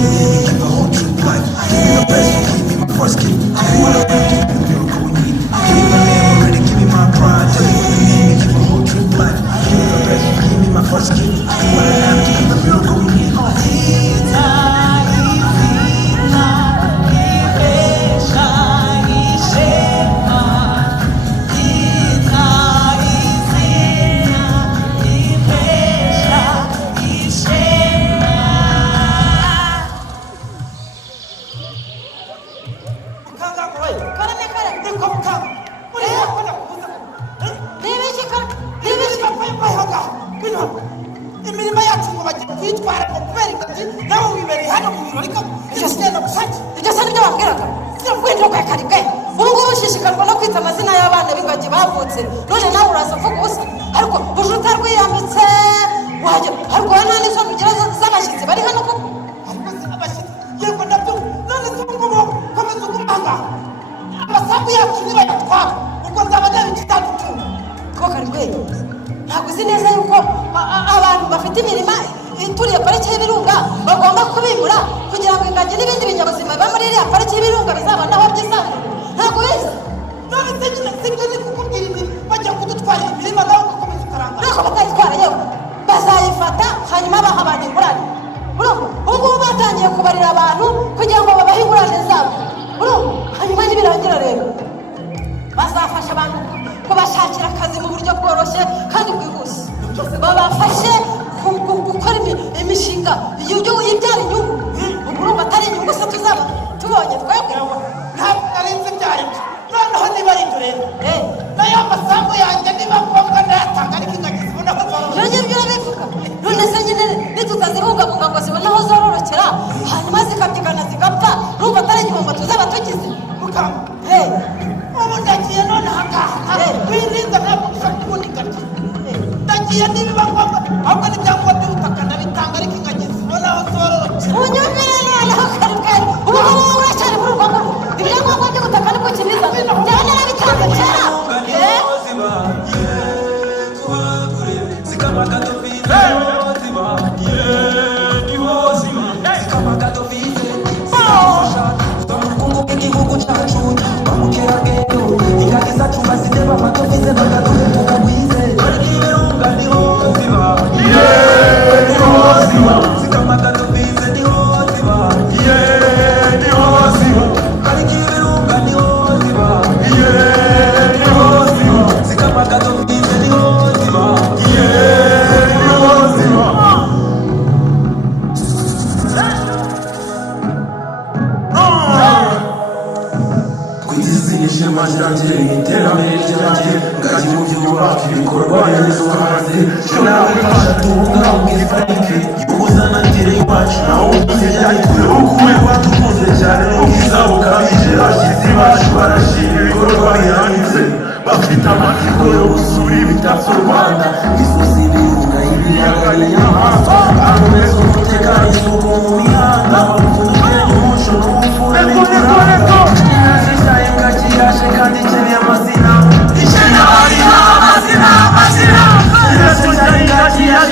give a whole true life. Give me the best, give me my first gift. Give me what I want, give me the miracle we need. Give me my name already, give me my pride. Tell me what the name, give a whole true life. Give me the best, give me my first gift. Give me what I am, give me the miracle we need. imirimo yacu ngo bajye kwitwara ngo kubera ingagi nawe wibereye hano mu birori ko icyo sigenda gusake ibyo se nibyo babwiraga sinabwira kwa karibwe ubu ngubu ushishikarwa no kwita amazina y'abana b'ingagi bavutse none nawe uraza uvuga ubusa ariko uje utarwiyambitse wajya ariko wowe nta n'isoni ugira z'abashyitsi bari hano koko ariko si abashyitsi yego ndabyo none se ngubu komeza ugumanga amasambu yacu nibayatwara ubwo nzaba ndeba ikitadutunga ko karibwe ntabwo uzi neza yuko abantu bafite imirima ituriye pariki y'ibirunga bagomba kubimura kugira ngo ingagi n'ibindi binyabuzima biba muri iriya pariki y'ibirunga bizabona aho byisanzura ntabwo bizi none se nyine sibyo ni kukubwira ibi bajya kudutwarira imirima nawe ugakomeza ukaranga ntabwo batayitwara yewe bazayifata hanyuma baha abantu ingurane ubu ngubu batangiye kubarira abantu kugira ngo babahe ingurane zabo hanyuma nibirangira rero bazafasha abantu kubashakira akazi mu buryo bworoshye kandi bwihuse babafashe gukora imishinga ibyara inyungu ubwo urumva atari inyungu se tuzaba tubonye twebwe ntabwo narinzi ibyaribyo noneho niba ari ibyo rero nayo amasambu yanjye niba ngombwa ndayatanga ariko ingagi zibona aho zororokera ibyo ngibyo urabivuga none se nyine nitutazibungabunga ngo zibone aho zororokera hanyuma zikabyigana zigapfa urumva atari igihombo tuzaba tugize mukamba ubu ndagiye none ahangaha wirinda ntabwo bishobora ubundi ngagi ndagiye nibiba ngombwa ahubwo n'ibyangombwa by'ubutaka ndabitanga ariko ingagi zibona aho zororokera unyumvire noneho karibwe ubu ngubu uracyari muri urwo ngurwo ibyangombwa by'ubutaka nibwo kibiza byaba narabitanze kera igihugu cyacu bamukerarugendo ingagi zacu bazireba amadovize bagatunga ubwize ariko ibirunga niho ziba niho ziba zikama amadovize niho ziba niho ziba ariko ibirunga niho ziba niho ziba zikama amadovize niho ziba niho ziba ishema ryanjye iterambere ryanjye ngagi mu byo wubaka ibikorwa remezo hanze cyo nawe fasha tubungabunge parike y'ubuzanangire iwacu naho ubuze cyane ukuwe watukunze cyane n'ubwiza bukabije abashyitsi bacu barashima ibikorwa bihanitse bafite amatsiko yo gusura ibitatse u Rwanda imisozi ibirunga ibiyaga n'inyamaswa akomeza umutekano isuku mu mihanda bavuga umuco n'ubupfura n'imfura yaje kandi ikeneye amazina ikeneye amazina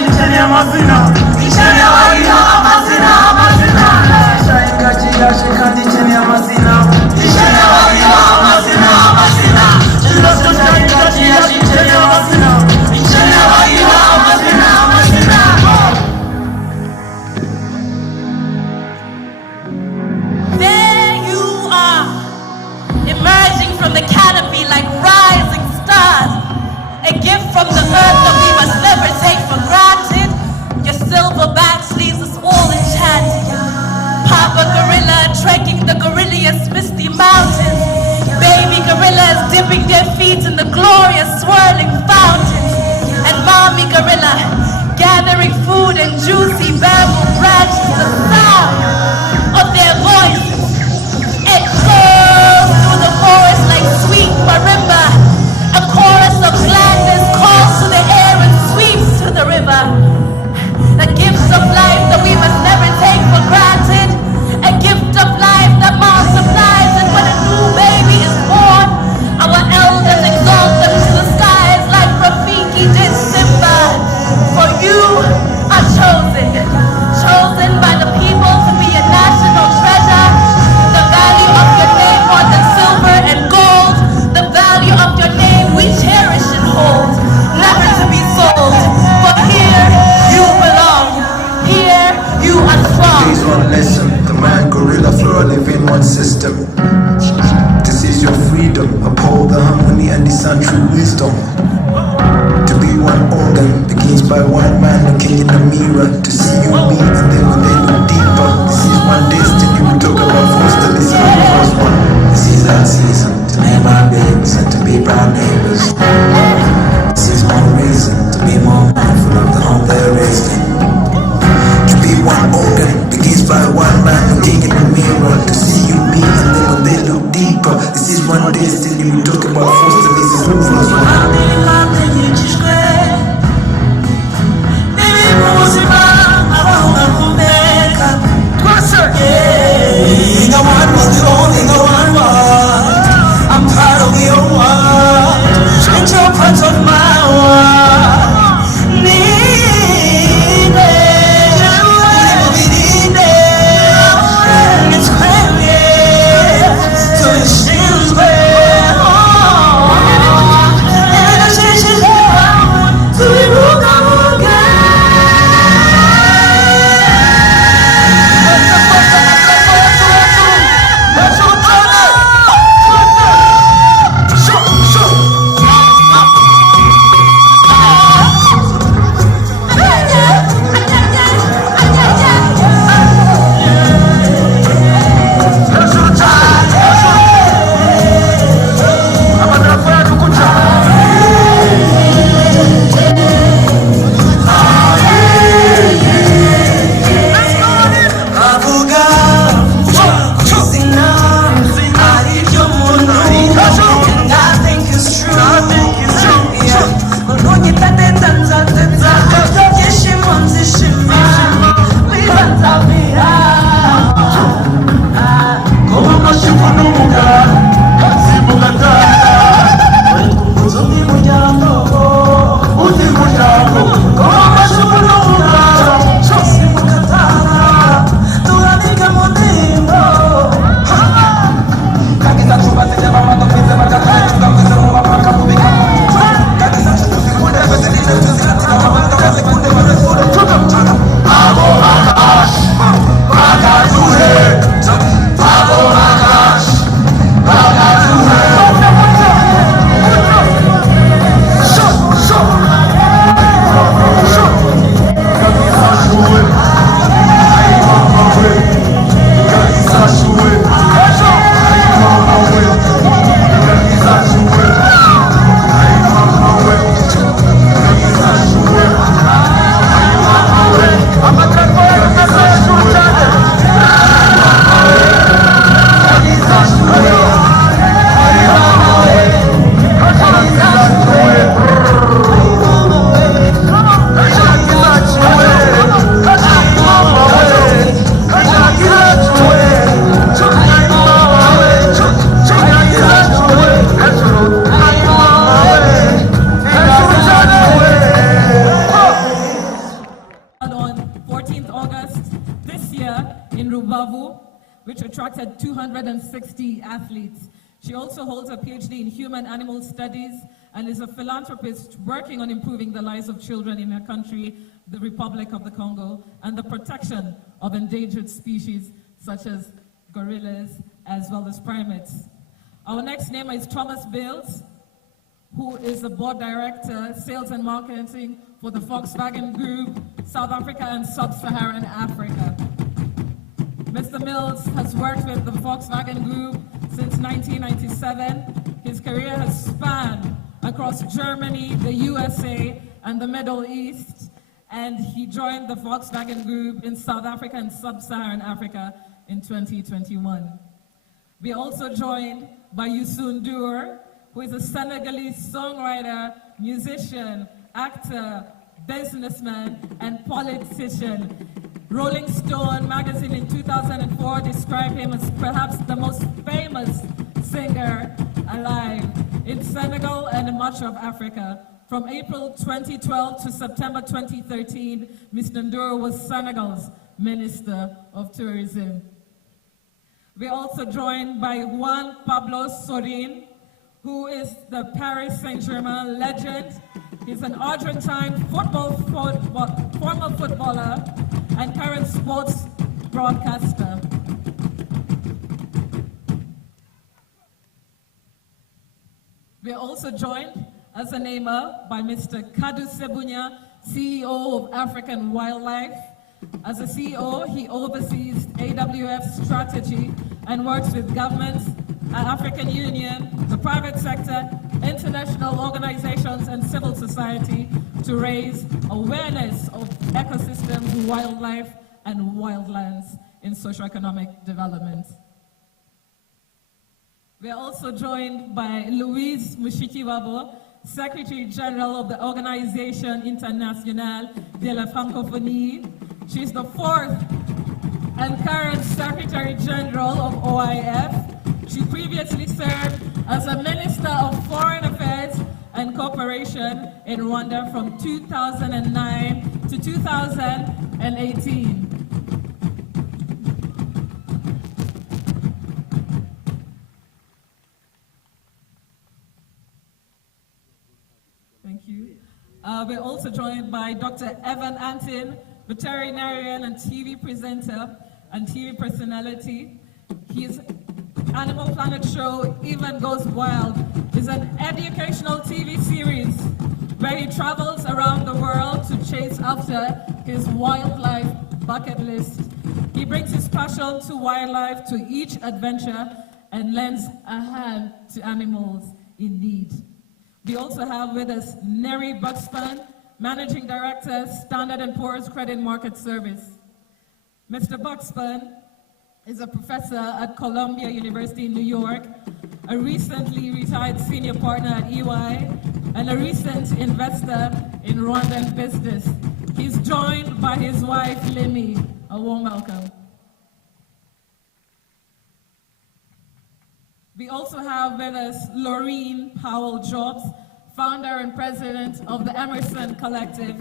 ikeneye amazina ikeneye amazina ingagi yaje kandi ikeneye amazina ikeneye amazina ikibazo cya ingagi yaje ikeneye amazina ikeneye amazina There you are, emerging from the canopy like rising stars, a gift from the earth that we must never take for granted. Your silver backs leaves us all enchanted. Papa gorilla trekking the gorillous misty mountains. Baby gorillas dipping their feet in the glorious swirling fountains. And mommy gorilla gathering food and juicy bamboo branches. The sound of their voices echoes through the forest like sweet marimba. A chorus of gladness calls to the air and sweeps to the river. The gifts of life that we must never take for granted. A gift of life that multiplies, and when a new baby is born, our elders exalt them to the skies like Rafiki did Simba. For you are chosen by the people to be a one system. This is your freedom. Uphold the harmony and the true wisdom. To be one organ begins by one man looking in the mirror to see you, me, and then when they look deeper. This is one destiny. We talk about foster. This is the first one. This is our season to name our babies and to be proud neighbors. This is more reason to be more mindful of the home they're raised in. To be one organ begins by one man looking in the mirror to see you, me, and then when they look deeper. This is one destiny. We talk about foster. This is the first one. I'm part of your world, and you're part of my world. Need it, it's clear, so it seems clear. And I say she's out, so we will come again. Which attracted 260 athletes. She also holds a PhD in human animal studies and is a philanthropist working on improving the lives of children in her country, the Republic of the Congo, and the protection of endangered species such as gorillas as well as primates. Our next name is Thomas Bales, who is the board director, sales and marketing for the Volkswagen Group, South Africa and Sub-Saharan Africa. Mr. Mills has worked with the Volkswagen Group since 1997. His career has spanned across Germany, the USA, and the Middle East, and he joined the Volkswagen Group in South Africa and Sub-Saharan Africa in 2021. We are also joined by Youssou N'Dour, who is a Senegalese songwriter, musician, actor, businessman, and politician. Rolling Stone magazine in 2004 described him as perhaps the most famous singer alive in Senegal and in much of Africa. From April 2012 to September 2013, Mr. N'Dour was Senegal's Minister of Tourism. We're also joined by Juan Pablo Sorin, who is the Paris Saint-Germain legend. He's an Argentine former footballer and current sports broadcaster. We are also joined as a namer by Mr. Kadu Sebunya, CEO of African Wildlife. As a CEO, he oversees AWF strategy and works with governments, African Union, the private sector, international organizations, and civil society to raise awareness of ecosystems, wildlife, and wildlands in socioeconomic development. We are also joined by Louise Mushikiwabo, Secretary General of the Organisation Internationale de la Francophonie. She is the fourth and current Secretary General of OIF. She previously served as a Minister of Foreign Affairs and Cooperation in Rwanda from 2009 to 2018. Thank you. We're also joined by Dr. Evan Antin, veterinarian and TV presenter and TV personality. His Animal Planet show, Even Goes Wild, is an educational TV series where he travels around the world to chase after his wildlife bucket list. He brings his passion to wildlife to each adventure and lends a hand to animals in need. We also have with us Neri Buxton, Managing Director, Standard & Poor's Credit Market Service. Mr. Buxton is a professor at Columbia University in New York, a recently retired senior partner at EY, and a recent investor in Rwandan business. He's joined by his wife, Limi. A warm welcome. We also have with us Laureen Powell-Jobs, founder and president of the Emerson Collective.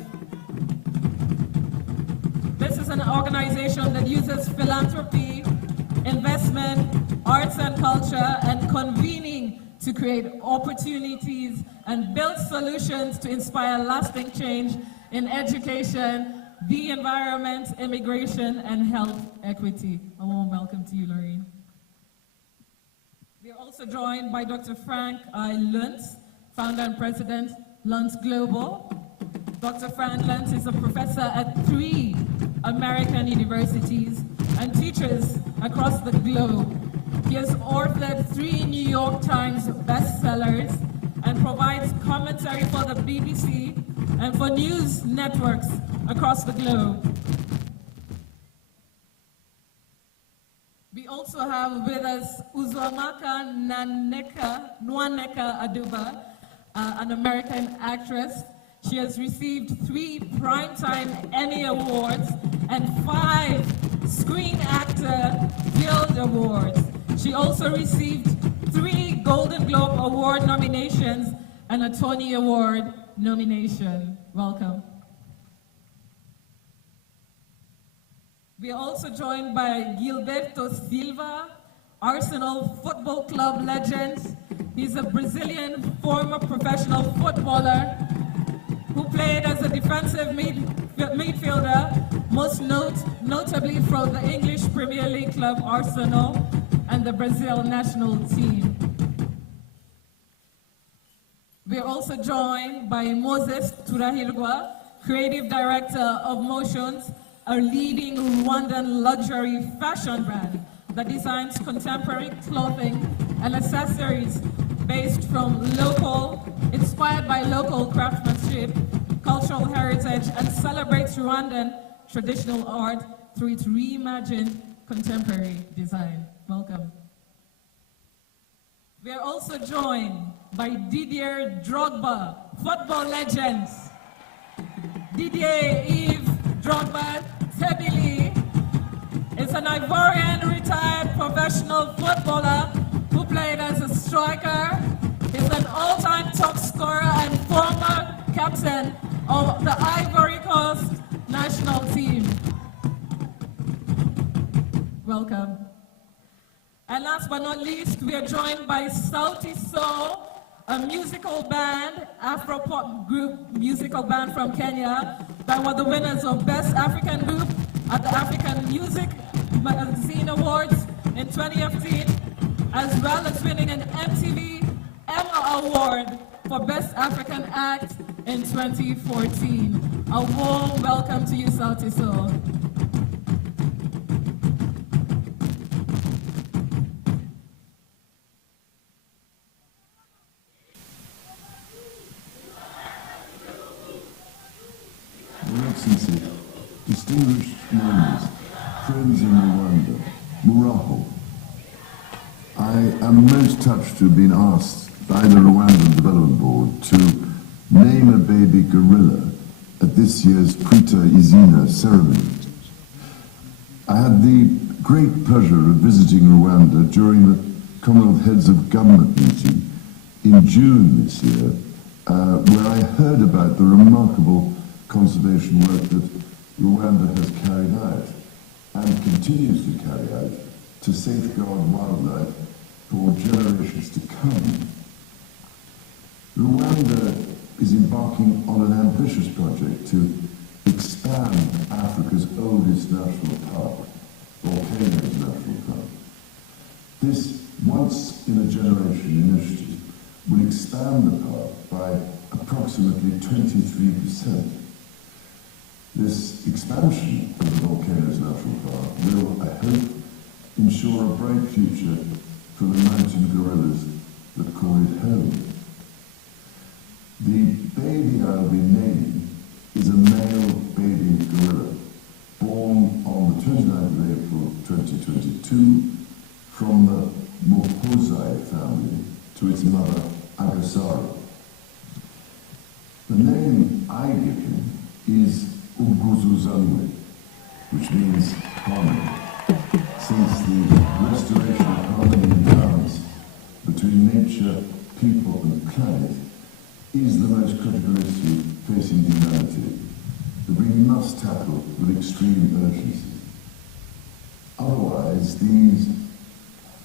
This is an organization that uses philanthropy, investment, arts and culture, and convening to create opportunities and build solutions to inspire lasting change in education, the environment, immigration, and health equity. A warm welcome to you, Laureen. We are also joined by Dr. Frank I. Luntz, founder and president, Luntz Global. Dr. Frank Luntz is a professor at 3 American universities and teaches across the globe. He has authored 3 New York Times bestsellers and provides commentary for the BBC and for news networks across the globe. We also have with us Uzwamaka Nwaneka Aduba, an American actress. She has received 3 Primetime Emmy Awards and 5 Screen Actor Guild Awards. She also received 3 Golden Globe Award nominations and a Tony Award nomination. Welcome. We are also joined by Gilberto Silva, Arsenal Football Club legend. He's a Brazilian former professional footballer who played as a defensive midfielder, most notably for the English Premier League club Arsenal and the Brazil national team. We are also joined by Moses Turahirwa, creative director of Motions, a leading Rwandan luxury fashion brand that designs contemporary clothing and accessories inspired by local craftsmanship, cultural heritage, and celebrates Rwandan traditional art through its reimagined contemporary design. Welcome. We are also joined by Didier Drogba, football legends. Didier Yves Drogba Tebili is an Ivorian retired professional footballer who played as a striker. He's an all-time top scorer and former captain of the Ivory Coast national team. Welcome. And last but not least, we are joined by Sauti Sol, a musical band, Afro-pop group musical band from Kenya that were the winners of Best African Group at the African Music Magazine Awards in 2015, as well as winning an MTV Emma Award for Best African Act in 2014. A warm welcome to you, Sauti Sol. Your Excellency, distinguished members, friends in Rwanda, Muraho, I am most touched to have been asked by the Rwandan Development Board to name a baby gorilla at this year's Kwita Izina ceremony. I had the great pleasure of visiting Rwanda during the Commonwealth Heads of Government meeting in June this year, where I heard about the remarkable conservation work that Rwanda has carried out and continues to carry out to safeguard wildlife for generations to come. Rwanda is embarking on an ambitious project to expand Africa's oldest national park, Volcanoes National Park. This once-in-a-generation initiative will expand the park by approximately 23%. This expansion of the Volcanoes National Park will, I hope, ensure a bright future for the mountain gorillas that call it home. The baby I'll be naming is a male baby gorilla, born on the 29th of April 2022 from the Mopozai family to its mother, Agasaro. The name I give him is Uguzuzalwe, which means harmony, since the restoration of harmony and balance between nature, people and planet is the most critical issue facing humanity that we must tackle with extreme urgency. Otherwise, these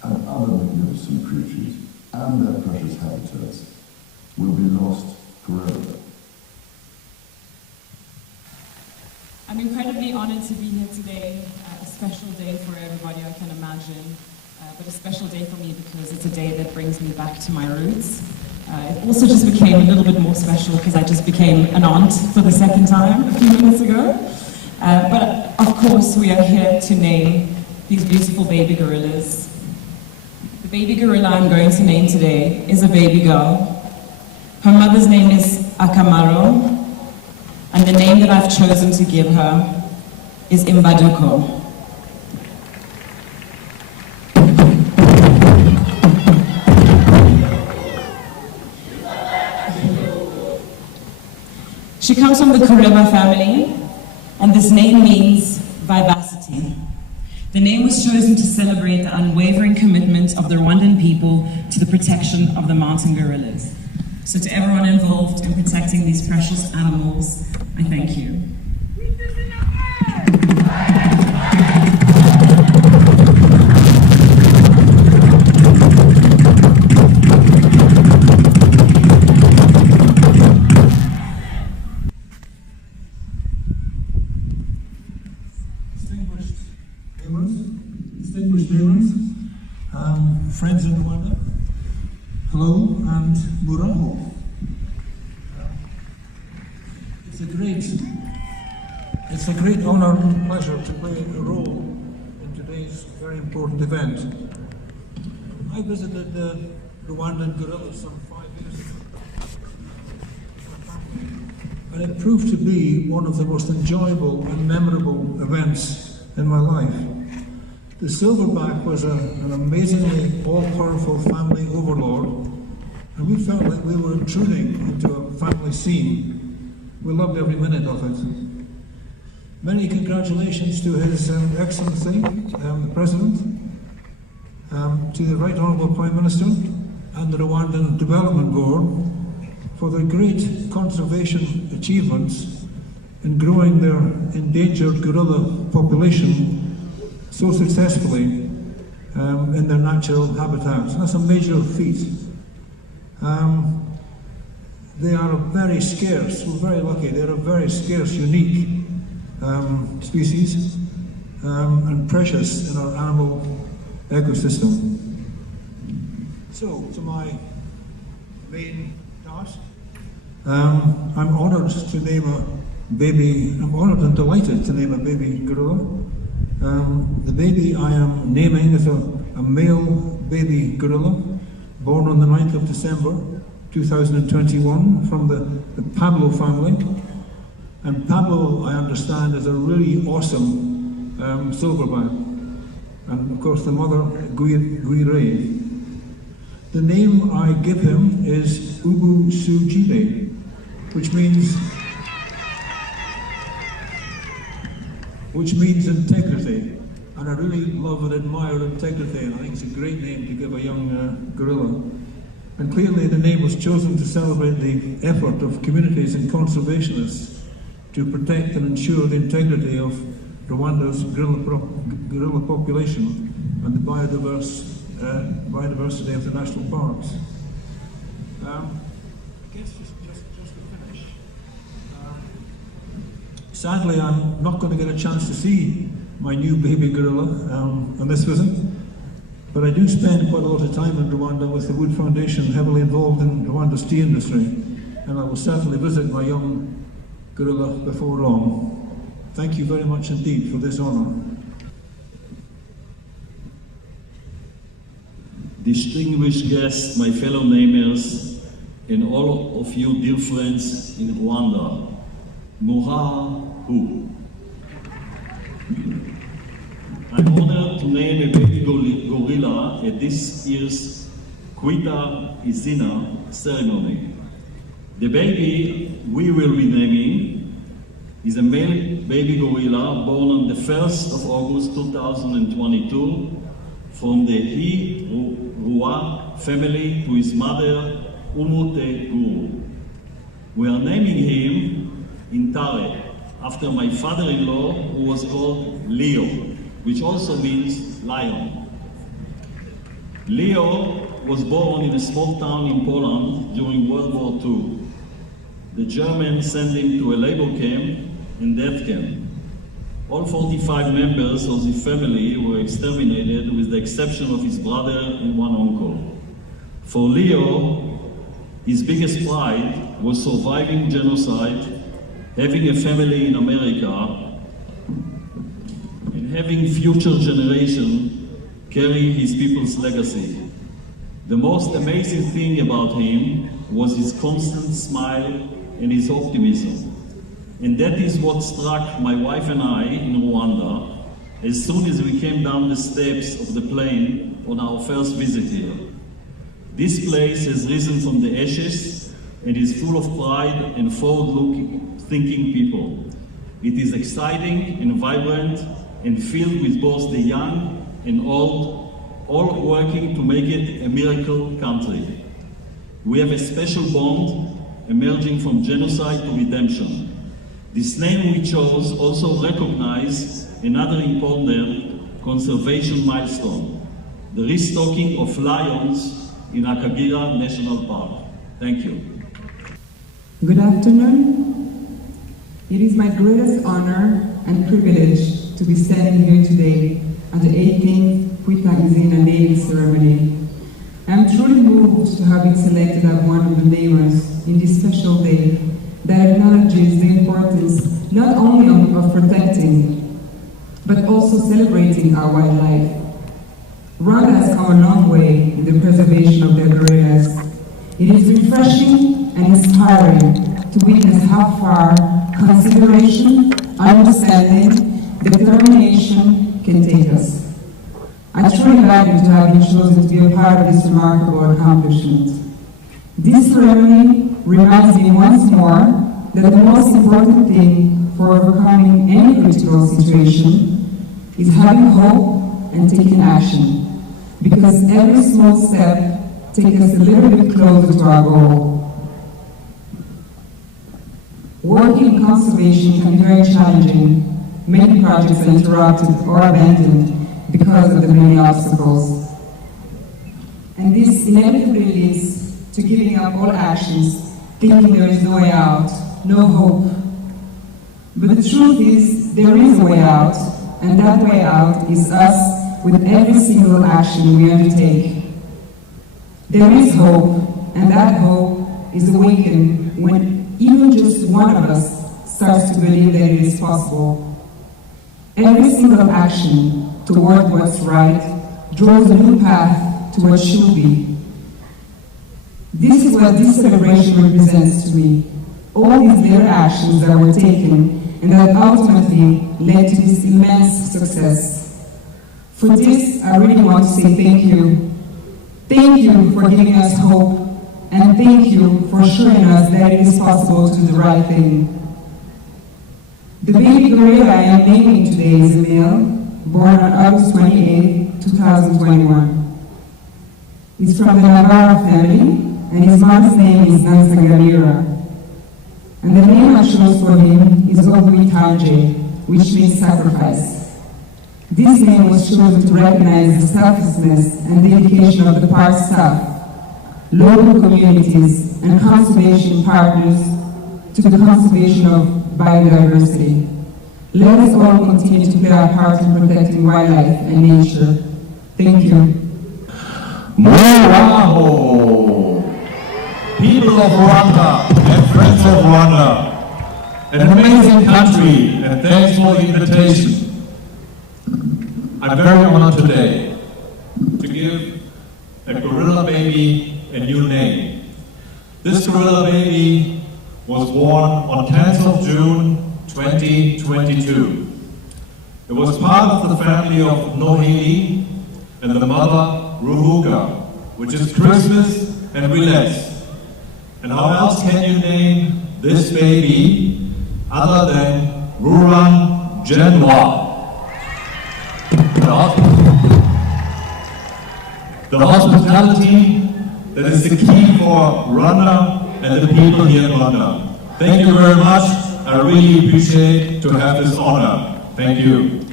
and other magnificent creatures and their precious habitats will be lost forever. I'm incredibly honored to be here today, a special day for everybody I can imagine, but a special day for me because it's a day that brings me back to my roots. It also just became a little bit more special because I just became an aunt for the second time a few minutes ago. But of course we are here to name these beautiful baby gorillas. The baby gorilla I'm going to name today is a baby girl. Her mother's name is Akamaro, and the name that I've chosen to give her is Imbaduko. She comes from the Kureba family, and this name means vivacity. The name was chosen to celebrate the unwavering commitment of the Rwandan people to the protection of the mountain gorillas. So to everyone involved in protecting these precious animals, I thank you. Distinguished neighbors, friends in Rwanda, hello and muraho. It's a great honor and pleasure to play a role in today's very important event. I visited the Rwandan gorillas some 5 years ago, and it proved to be one of the most enjoyable and memorable events in my life. The silverback was an amazingly all-powerful family overlord, and we felt like we were intruding into a family scene. We loved every minute of it. Many congratulations to His Excellency, the President, to the Right Honourable Prime Minister and the Rwandan Development Board for their great conservation achievements in growing their endangered gorilla population so successfully in their natural habitats. That's a major feat. They are very scarce, we're very lucky, they're a very scarce, unique species and precious in our animal ecosystem. So, to my main task. I'm honoured to name a baby, I'm honoured and delighted to name a baby gorilla. The baby I am naming is a male baby gorilla, born on the 9th of December 2021 from the Pablo family. And Pablo, I understand, is a really awesome silverback. And of course the mother, Guire. The name I give him is Ubu Sujide, which means integrity. And I really love and admire integrity, and I think it's a great name to give a young gorilla. And clearly the name was chosen to celebrate the effort of communities and conservationists to protect and ensure the integrity of Rwanda's gorilla population and the biodiversity of the national parks. I guess just to finish, sadly I'm not going to get a chance to see my new baby gorilla on this visit, but I do spend quite a lot of time in Rwanda with the Wood Foundation, heavily involved in Rwanda's tea industry, and I will certainly visit my young gorilla before long. Thank you very much indeed for this honour. Distinguished guests, my fellow neighbors, and all of you dear friends in Rwanda, Umuhango. I'm honored to name a baby gorilla at this year's Kwita Izina ceremony. The baby we will be naming is a male baby gorilla born on the 1st of August 2022 from the Rua family to his mother, Umuhango. We are naming him Intare, after my father-in-law, who was called Leo, which also means lion. Leo was born in a small town in Poland during World War II. The Germans sent him to a labor camp and death camp. All 45 members of the family were exterminated with the exception of his brother and one uncle. For Leo, his biggest pride was surviving genocide, having a family in America, and having future generations carry his people's legacy. The most amazing thing about him was his constant smile and his optimism. And that is what struck my wife and I in Rwanda as soon as we came down the steps of the plane on our first visit here. This place has risen from the ashes and is full of pride and forward-thinking people. It is exciting and vibrant and filled with both the young and old, all working to make it a miracle country. We have a special bond emerging from genocide to redemption. This name we chose also recognizes another important conservation milestone, the restocking of lions in Akagira National Park. Thank you. Good afternoon. It is my greatest honor and privilege to be standing here today at the 18th Kwita Izina naming ceremony. I am truly moved to have been selected as one of the namers in this special day that acknowledges the importance not only of protecting, but also celebrating our wildlife. Rwanda has come a long way in the preservation of their gorillas. It is refreshing and inspiring to witness how far consideration, understanding, determination can take us. I truly value to have been chosen to be a part of this remarkable accomplishment. This ceremony reminds me once more that the most important thing for overcoming any critical situation is having hope and taking action, because every small step takes us a little bit closer to our goal. Working in conservation can be very challenging. Many projects are interrupted or abandoned because of the many obstacles. And this inevitably leads to giving up all actions, thinking there is no way out, no hope. But the truth is, there is a way out, and that way out is us with every single action we undertake. There is hope, and that hope is awakened when even just one of us starts to believe that it is possible. Every single action toward what's right draws a new path to what should be. This is what this celebration represents to me. All these little actions that were taken and that ultimately led to this immense success. For this, I really want to say thank you. Thank you for giving us hope, and thank you for showing us that it is possible to do the right thing. The baby gorilla I am naming today is a male, born on August 28, 2021. He's from the Navarro family, and his mother's name is Nansagalira. And the name I chose for him is Umuhango, which means sacrifice. This name was chosen to recognize the selflessness and dedication of the park staff, local communities, and conservation partners to the conservation of biodiversity. Let us all continue to play our part in protecting wildlife and nature. Thank you. Umuhango! People of Rwanda and friends of Rwanda, an amazing country, and thanks for the invitation. I'm very honored today to give a gorilla baby a new name. This gorilla baby was born on 10th of June 2022. It was part of the family of Noheli and the mother Ruhuka, which is Christmas and relax. And how else can you name this baby other than Ruran Genoa? The hospitality that is the key for Rwanda and the people here in Rwanda. Thank you very much. I really appreciate to have this honor. Thank you.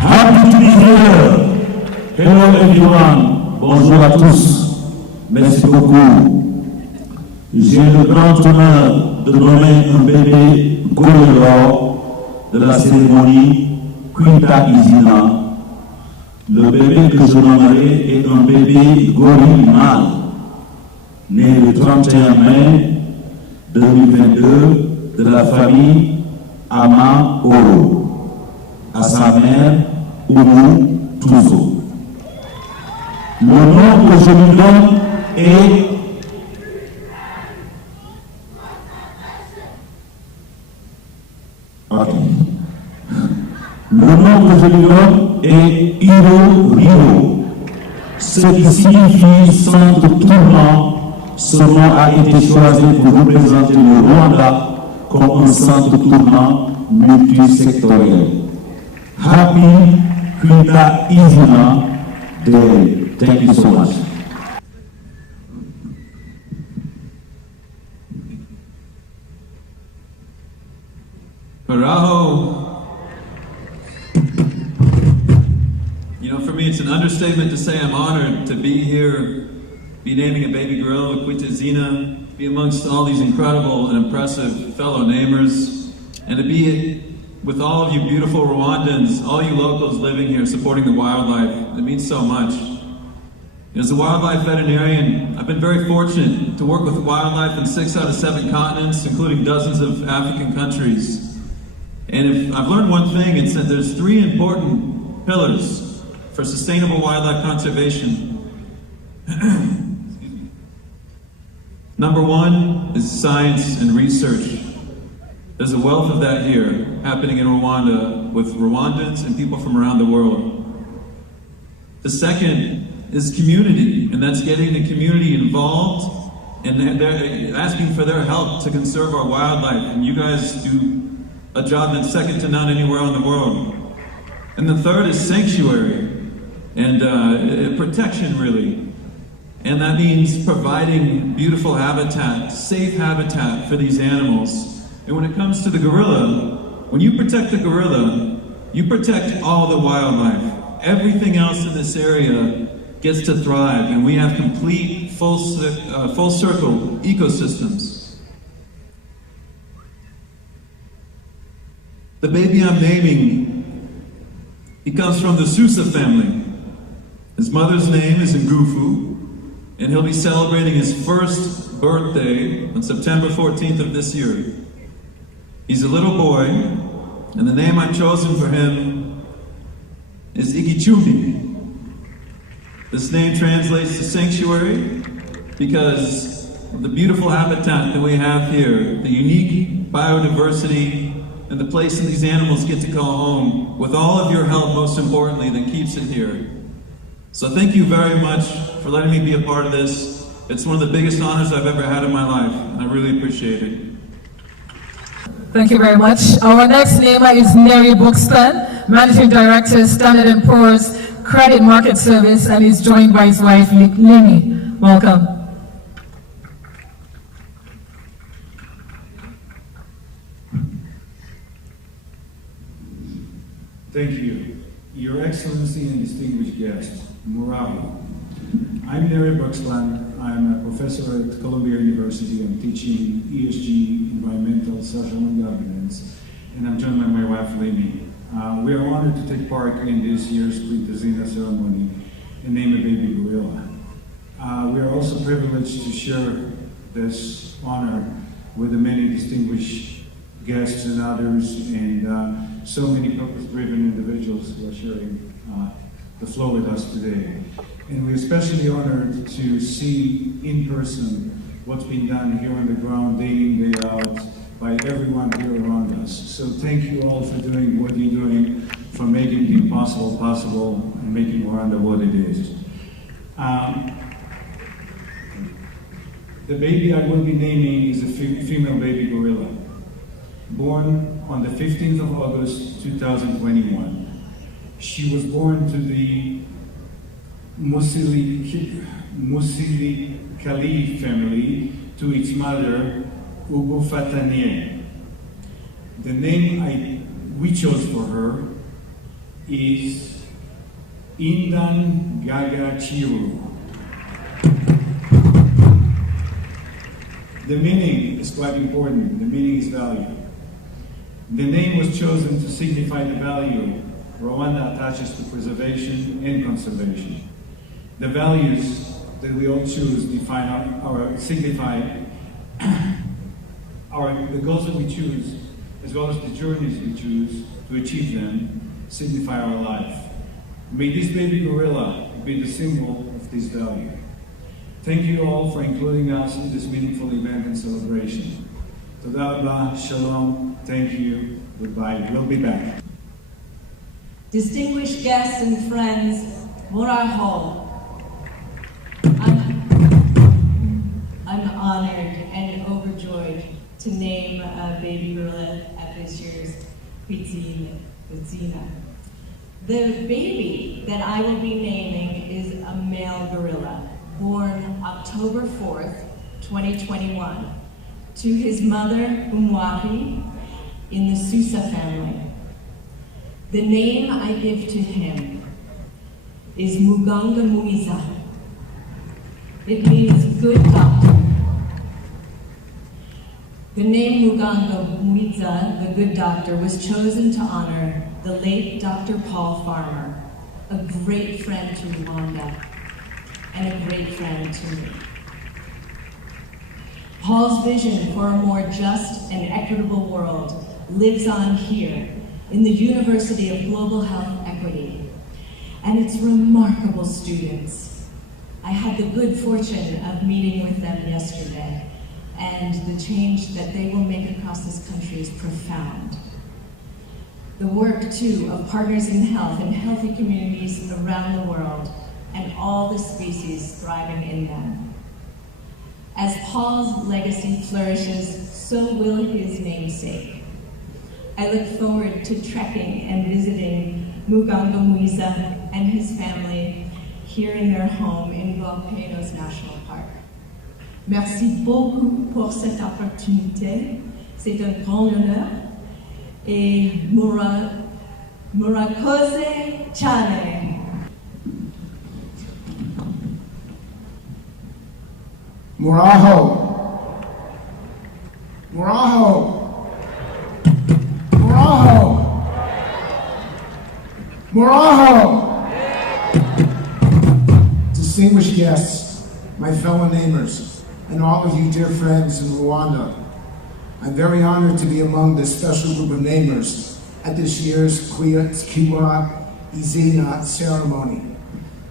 Happy to be here. Hello everyone. Bonjour à tous. Merci beaucoup. J'ai le grand honneur de nommer un bébé gorilla de la cérémonie Kwita Izina. Le bébé que je nommerai est un bébé gorille mâle, né le 31 mai 2022 de la famille Ama Oro, à sa mère Umu Tuzo. Le nom que je lui donne est Le nom que je lui donne est Hiro Rio, ce qui signifie centre tournant. Ce nom a été choisi pour représenter le Rwanda comme un centre tournant multisectoriel. Happy Kwita Izina Day. Thank you so much. Haraho. You know, for me, it's an understatement to say I'm honored to be here, be naming a baby girl, Kwita Izina, be amongst all these incredible and impressive fellow namers, and to be with all of you beautiful Rwandans, all you locals living here supporting the wildlife. It means so much. As a wildlife veterinarian, I've been very fortunate to work with wildlife in 6 out of 7 continents, including dozens of African countries. And if I've learned one thing, it's that there's 3 important pillars for sustainable wildlife conservation. Number 1 is science and research. There's a wealth of that here happening in Rwanda with Rwandans and people from around the world. The second is community, and that's getting the community involved, and they're asking for their help to conserve our wildlife, and you guys do a job that's second to none anywhere in the world. And the third is sanctuary, and protection really. And that means providing beautiful habitat, safe habitat for these animals. And when it comes to the gorilla, when you protect the gorilla, You protect all the wildlife. Everything else in this area gets to thrive, and we have complete full circle ecosystems. The baby I'm naming, he comes from the Sousa family. His mother's name is Ngufu, and he'll be celebrating his first birthday on September 14th of this year. He's a little boy, and the name I've chosen for him is Igichumbi. This name translates to sanctuary because of the beautiful habitat that we have here, the unique biodiversity, and the place that these animals get to call home, with all of your help, most importantly, that keeps it here. So thank you very much for letting me be a part of this. It's one of the biggest honors I've ever had in my life, and I really appreciate it. Thank you very much. Our next namer is Mary Buxton, Managing Director, Standard & Poor's Credit Market Service, and he's joined by his wife, Lini. Welcome. Thank you, Your Excellency and distinguished guests, Muraho. I'm Neri Buxland. I'm a professor at Columbia University. I'm teaching ESG, environmental, social, and governance, and I'm joined by my wife, Lini. We are honored to take part in this year's Kwita ceremony and name a baby gorilla. We are also privileged to share this honor with the many distinguished guests and others, and so many purpose-driven individuals who are sharing the flow with us today. And we're especially honored to see in person what's been done here on the ground, day in, day out, by everyone here around us. So thank you all for doing what you're doing, for making the impossible possible, and making Rwanda what it is. The baby I will be naming is a female baby gorilla, born on the 15th of August, 2021. She was born to the Musili Khalif family, to its mother, Ugufatanie. The name we chose for her is Indan Gaga Chiru. The meaning is quite important. The meaning is value. The name was chosen to signify the value Rwanda attaches to preservation and conservation. The values that we all choose define signify the goals that we choose, as well as the journeys we choose to achieve them, signify our life. May this baby gorilla be the symbol of this value. Thank you all for including us in this meaningful event and celebration. Toda raba, shalom, thank you, goodbye, we'll be back. Distinguished guests and friends, Muraho. I'm honored and overjoyed to name a baby gorilla at this year's Kwita Izina. The baby that I will be naming is a male gorilla, born October 4th, 2021, to his mother, Umuhango, in the Sousa family. The name I give to him is Muganga Muiza. It means good doctor. The name Muganga Muiza, the good doctor, was chosen to honor the late Dr. Paul Farmer, a great friend to Rwanda and a great friend to me. Paul's vision for a more just and equitable world lives on here in the University of Global Health Equity and its remarkable students. I had the good fortune of meeting with them yesterday, and the change that they will make across this country is profound. The work, too, of Partners in Health and healthy communities around the world, and all the species thriving in them. As Paul's legacy flourishes, so will his namesake. I look forward to trekking and visiting Muganga Muiza and his family here in their home in Volcanoes National Park. Merci beaucoup pour cette opportunité. C'est un grand honneur. Et Mura, Murakoze Chane. Muraho. Muraho. Muraho. Muraho. Distinguished guests, my fellow neighbors, and all of you dear friends in Rwanda, I'm very honored to be among this special group of neighbors at this year's Kwita Izina ceremony.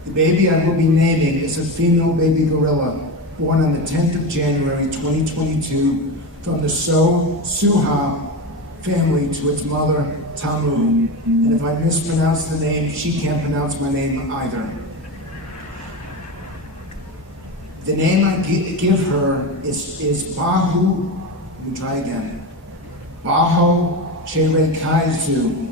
The baby I will be naming is a female baby gorilla born on the 10th of January 2022 from the Suha family to its mother, Tamu. And if I mispronounce the name, she can't pronounce my name either. The name I give her is Bahu, let me try again, Baho Chere Kaizu.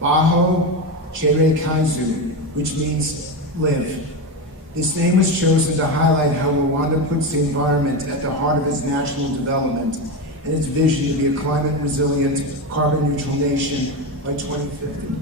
Baho Chere Kaizu, which means live. This name was chosen to highlight how Rwanda puts the environment at the heart of its national development and its vision to be a climate-resilient, carbon-neutral nation by 2050.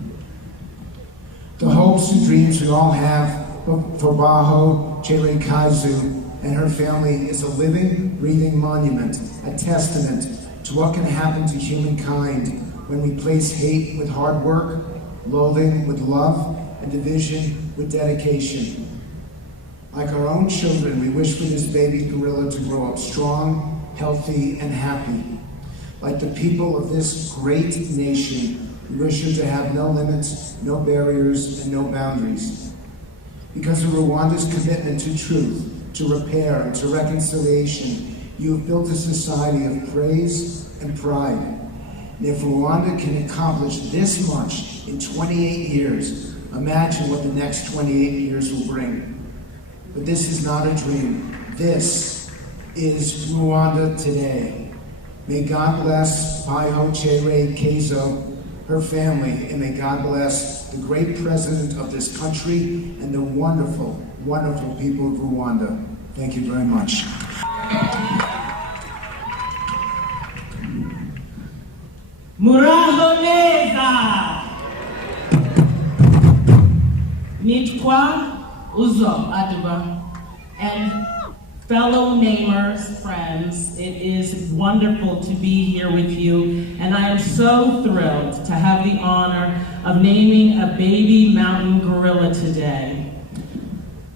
The hopes and dreams we all have for Baho Chere Kaizu and her family is a living, breathing monument, a testament to what can happen to humankind when we place hate with hard work, loathing with love, and division with dedication. Like our own children, we wish for this baby gorilla to grow up strong, healthy, and happy. Like the people of this great nation, we wish her to have no limits, no barriers, and no boundaries. Because of Rwanda's commitment to truth, to repair, and to reconciliation, you have built a society of praise and pride. And if Rwanda can accomplish this much in 28 years, imagine what the next 28 years will bring. But this is not a dream. This is Rwanda today. May God bless Baho Chere Kaizu, her family, and may God bless the great president of this country and the wonderful, wonderful people of Rwanda. Thank you very much. Muraho neza. Nitwa Uzo Adiba, and fellow namers, friends, it is wonderful to be here with you, and I am so thrilled to have the honor of naming a baby mountain gorilla today.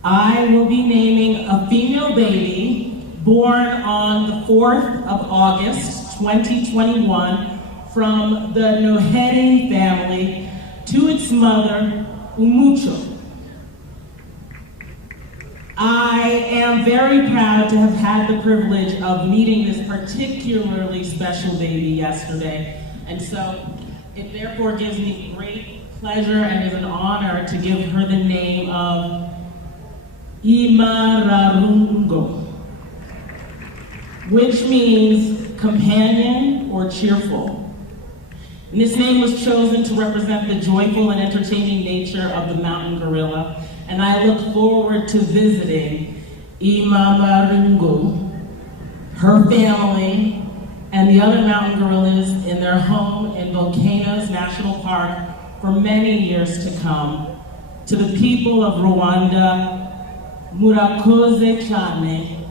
I will be naming a female baby born on the 4th of August, 2021, from the Noheri family to its mother, Umucho. I am very proud to have had the privilege of meeting this particularly special baby yesterday, and so it therefore gives me great pleasure and is an honor to give her the name of Imararungo, which means companion or cheerful. And this name was chosen to represent the joyful and entertaining nature of the mountain gorilla, and I look forward to visiting Imararungo, her family, and the other mountain gorillas in their home in Volcanoes National Park for many years to come. To the people of Rwanda, Murakoze Chane.